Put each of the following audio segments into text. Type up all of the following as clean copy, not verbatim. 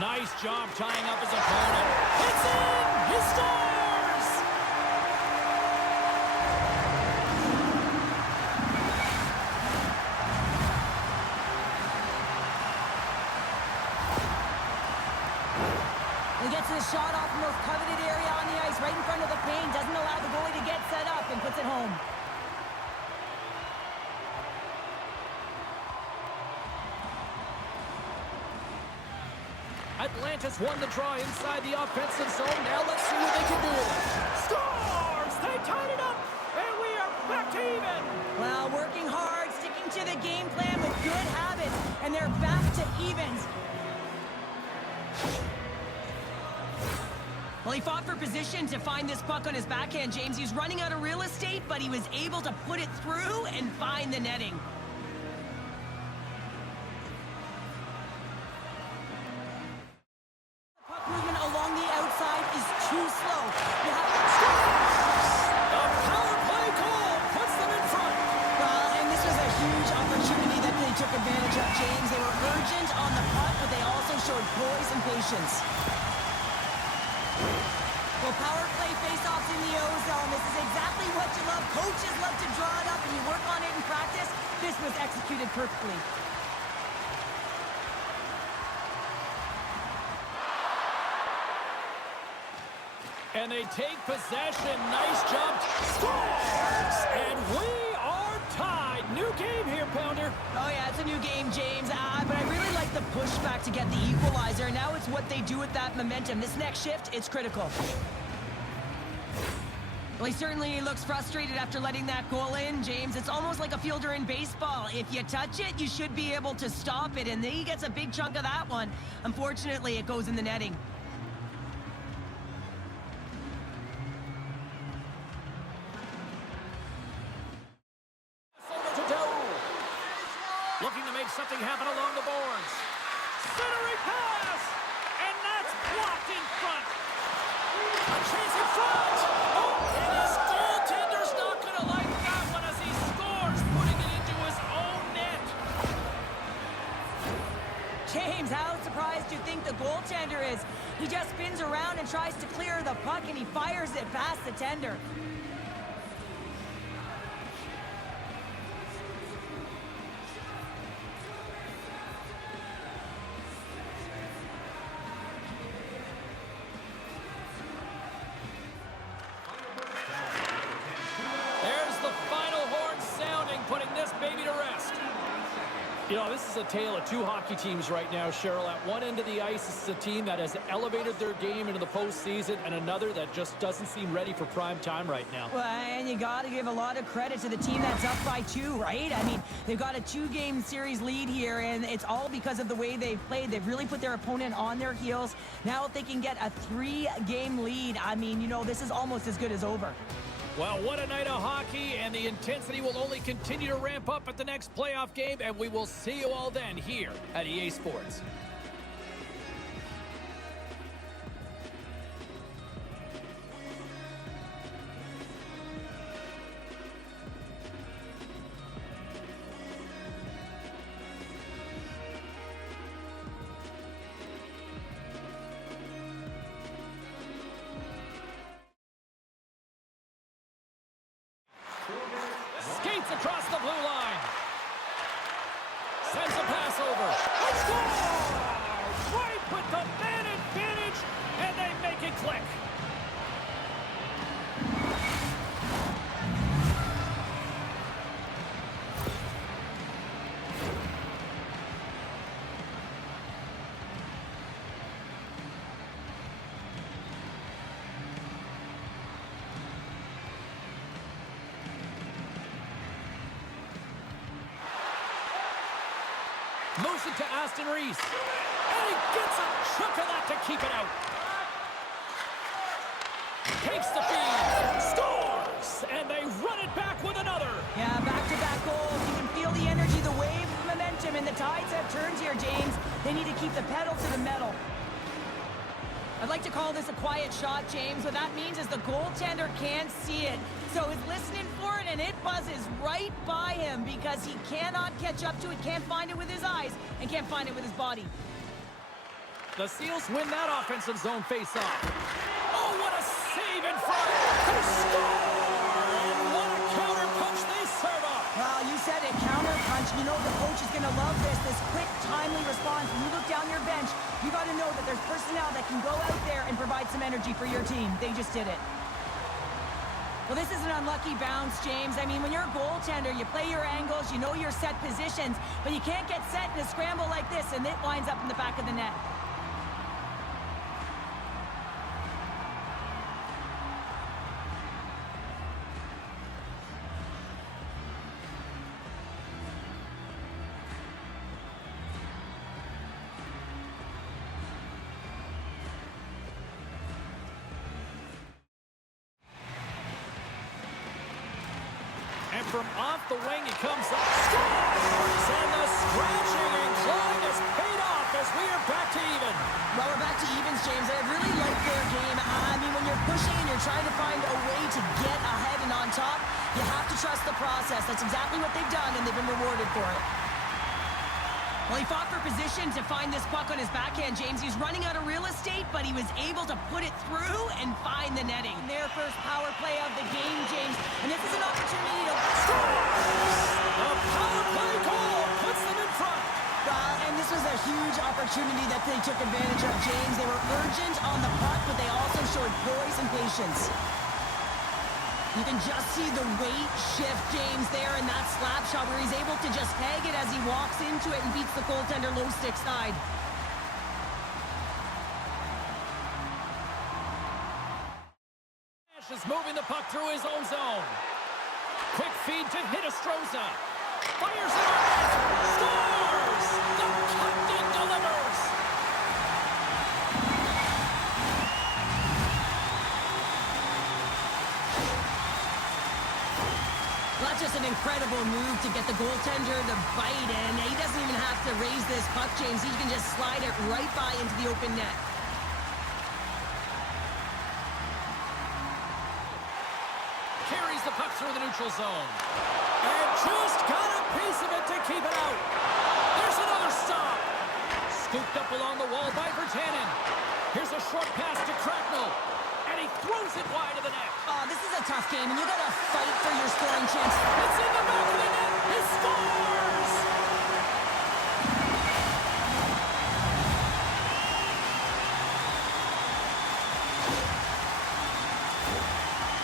Nice job tying up his opponent. It's in! He scores! He gets his shot off the most coveted area on the ice, right in front of the paint, doesn't allow the goalie to get set up, and puts it home. Atlantis won the draw inside the offensive zone. Now let's see what they can do with it. Scores! They tied it up, and we are back to even. Well, working hard, sticking to the game plan with good habits, and they're back to evens. Well, he fought for position to find this puck on his backhand, James. He was running out of real estate, but he was able to put it through and find the netting. James, they were urgent on the puck, but they also showed poise and patience. Well, power play face-offs in the O-zone. This is exactly what you love. Coaches love to draw it up, and you work on it in practice. This was executed perfectly. And they take possession. Nice jump. Scores! And we are tied. New game here, Pounder. Oh, yeah, it's a new game, James. But I really like the pushback to get the equalizer. Now it's what they do with that momentum. This next shift, it's critical. Well, he certainly looks frustrated after letting that goal in, James. It's almost like a fielder in baseball. If you touch it, you should be able to stop it, and he gets a big chunk of that one. Unfortunately, it goes in the netting. Looking to make something happen along the boards. Centering pass! And that's blocked in front. A chance in front! Oh, and his goaltender's not going to like that one as he scores, putting it into his own net. James, how surprised do you think the goaltender is? He just spins around and tries to clear the puck, and he fires it past the tender. Putting this baby to rest. You know, this is a tale of two hockey teams right now, Cheryl. At one end of the ice, this is a team that has elevated their game into the postseason, and another that just doesn't seem ready for prime time right now. Well, and you got to give a lot of credit to the team that's up by 2, right? I mean, they've got a 2-game series lead here, and it's all because of the way they've played. They've really put their opponent on their heels. Now if they can get a 3-game lead, I mean, you know, this is almost as good as over. Well, what a night of hockey, and the intensity will only continue to ramp up at the next playoff game, and we will see you all then here at EA Sports. Skates across the blue line. Sends a pass over. Score! Right with the man advantage, and they make it click. Motion to Aston Reese. And he gets a chunk of that to keep it out. Takes the feed. Scores! And they run it back with another. Yeah, back-to-back goals. You can feel the energy, the wave of momentum, and the tides have turned here, James. They need to keep the pedal to the metal. I'd like to call this a quiet shot, James. What that means is the goaltender can't see it. So he's listening for it, and it buzzes right by him because he cannot catch up to it, can't find it with his eyes, and can't find it with his body. The Seals win that offensive zone face-off. Oh, what a save in front! They score! And what a counter punch they serve up! Well, you said it, counter punch. You know the coach is going to love this quick, timely response. When you look down your bench, you got to know that there's personnel that can go out there and provide some energy for your team. They just did it. Well, this is an unlucky bounce, James. I mean, when you're a goaltender, you play your angles, you know your set positions, but you can't get set in a scramble like this, and it winds up in the back of the net. And from off the wing, he comes up. Scores! And the scratching and clawing is paid off as we are back to even. Well, we're back to evens, James. I really like their game. I mean, when you're pushing and you're trying to find a way to get ahead and on top, you have to trust the process. That's exactly what they've done, and they've been rewarded for it. Well, he fought for position to find this puck on his backhand, James. He's running out of real estate, but he was able to put it through and find the netting. Their first power play of the game, James. And this is an opportunity to score! A power play goal puts them in front. And this was a huge opportunity that they took advantage of, James. They were urgent on the puck, but they also showed poise and patience. You can just see the weight shift, James, there in that slap shot where he's able to just peg it as he walks into it and beats the goaltender low stick side. Is moving the puck through his own zone. Quick feed to Hiddestroza. Fires it on. Scores! The captain delivers! That's just an incredible move to get the goaltender to bite in. He doesn't even have to raise this puck, James. He can just slide it right by into the open net. Carries the puck through the neutral zone. And just got a piece of it to keep it out. There's another stop. Scooped up along the wall by Virtanen. Here's a short pass to Cracknell. And he throws it wide of the net. Oh, this is a tough game, and you got to fight for your scoring chance. It's in the back of the net. He scores!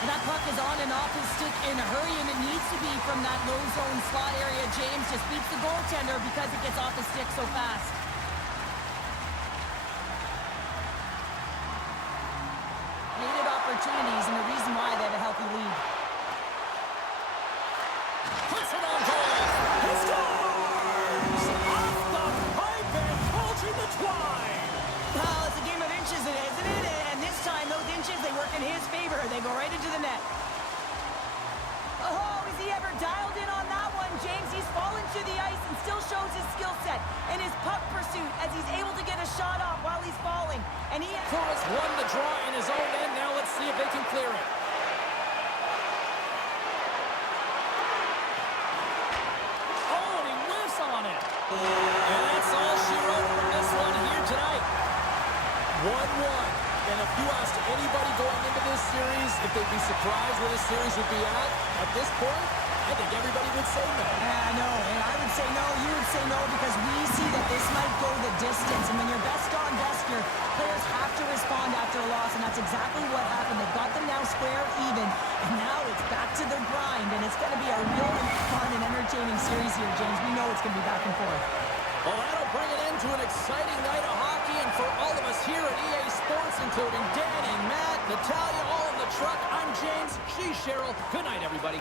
And that puck is on and off his stick in a hurry, and it needs to be from that low zone slot area. James just beats the goaltender because it gets off his stick so fast. Created opportunities, and the reason why they have a healthy lead. Puts it on goal. He scores! Off the pipe and bulging the twine. Well, it's a game of inches, isn't it? And this time, those inches, they work in his favor. They go right into the net. Oh, is he ever dialed in on that one, James? He's fallen to the ice and still shows his skill set and his puck pursuit as he's able to get a shot off while he's falling. And he Cora's won the draw in his own end. Now let's see if they can clear it. Oh, and he whiffs on it. And that's all she wrote from this one here tonight. 1-1. And if you asked anybody going into this series if they'd be surprised where this series would be at this point, I think everybody would say no. Yeah, no, and I would say no, you would say no, because we see that this might go the distance. And when you're best on best, your players have to respond after a loss, and that's exactly what happened. They've got them now square even, and now it's back to the grind, and it's going to be a real fun and entertaining series here, James. We know it's going to be back and forth. Well, that'll bring it into an exciting night of hockey, and for all of us here at EA Sports, including Danny, Matt, Natalia, all in the truck, I'm James, she's Cheryl. Good night, everybody.